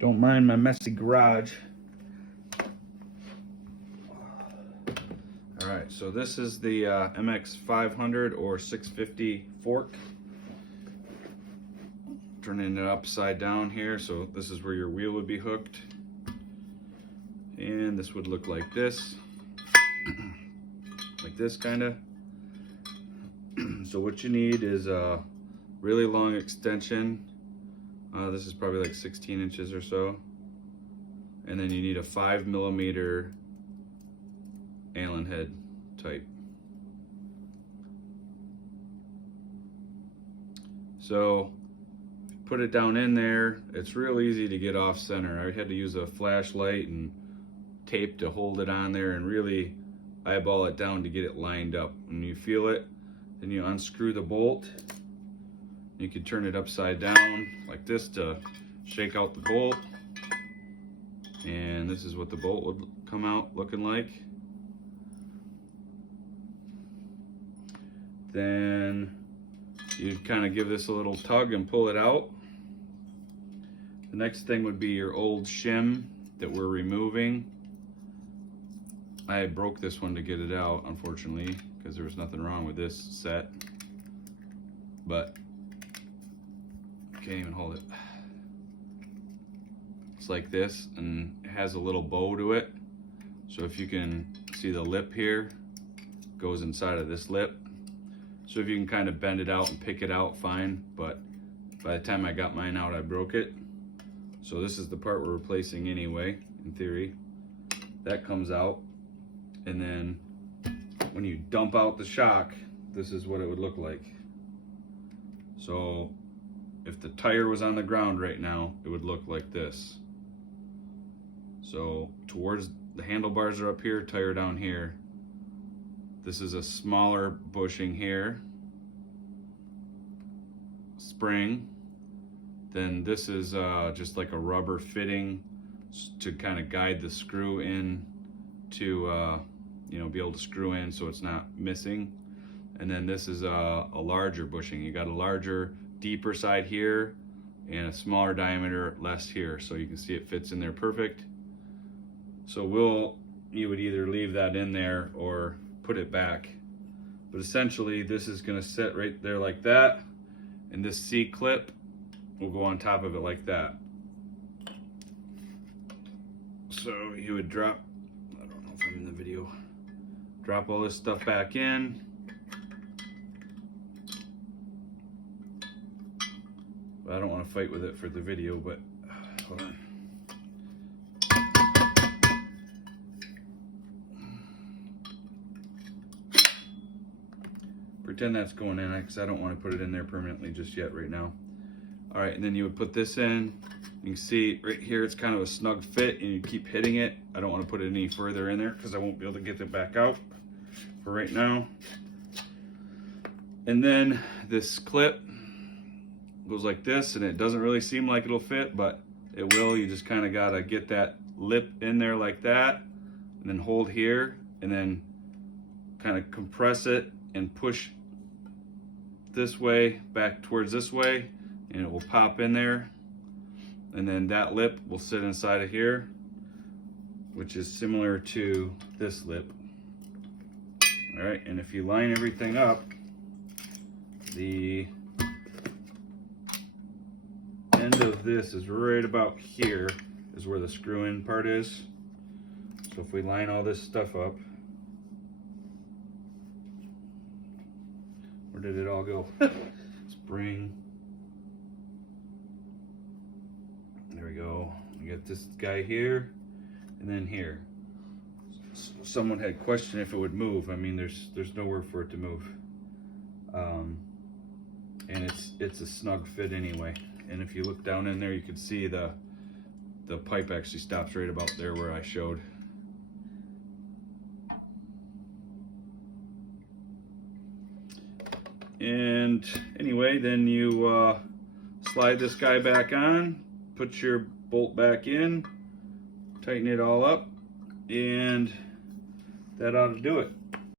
Don't mind my messy garage. All right, so this is the MX500 or 650 fork. Turning it upside down here, so this is where your wheel would be hooked. And this would look like this. Like this kind of. So what you need is a really long extension. This is probably like 16 inches or so. And then you need a 5mm Allen head type. So put it down in there. It's real easy to get off center. I had to use a flashlight and tape to hold it on there and really eyeball it down to get it lined up. When you feel it, then you unscrew the bolt. You can turn it upside down like this to shake out the bolt. And this is what the bolt would come out looking like. Then you'd kind of give this a little tug and pull it out. The next thing would be your old shim that we're removing. I broke this one to get it out, unfortunately, because there was nothing wrong with this set. But I can't even hold it. It's like this, and it has a little bow to it. So if you can see the lip here, goes inside of this lip. So if you can kind of bend it out and pick it out, fine. But by the time I got mine out, I broke it. So this is the part we're replacing anyway, in theory. That comes out. And then when you dump out the shock, this is what it would look like. So if the tire was on the ground right now, it would look like this. So towards the handlebars are up here, tire down here. This is a smaller bushing here, spring. Then this is just like a rubber fitting to kind of guide the screw in to be able to screw in so it's not missing. And then this is a larger bushing. You got a larger, deeper side here and a smaller diameter, less here. So you can see it fits in there perfect. So you would either leave that in there or put it back. But essentially this is gonna sit right there like that. And this C-clip will go on top of it like that. So you would drop, I don't know if I'm in the video, drop all this stuff back in. I don't want to fight with it for the video, but hold on. Pretend that's going in, because I don't want to put it in there permanently just yet right now. All right, and then you would put this in. You can see right here, it's kind of a snug fit, and you keep hitting it. I don't want to put it any further in there because I won't be able to get it back out for right now. And then this clip goes like this, and it doesn't really seem like it'll fit, but it will. You just kind of got to get that lip in there like that, and then hold here, and then kind of compress it and push this way back towards this way, and it will pop in there. And then that lip will sit inside of here, which is similar to this lip. All right, and if you line everything up, the end of this is right about here, is where the screw-in part is. So if we line all this stuff up, where did it all go? Spring. There we go. You got this guy here, and then here. Someone had questioned if it would move. I mean, there's nowhere for it to move, and it's a snug fit anyway. And if you look down in there, you can see the pipe actually stops right about there where I showed. And anyway, then you slide this guy back on, put your bolt back in, tighten it all up, and that ought to do it.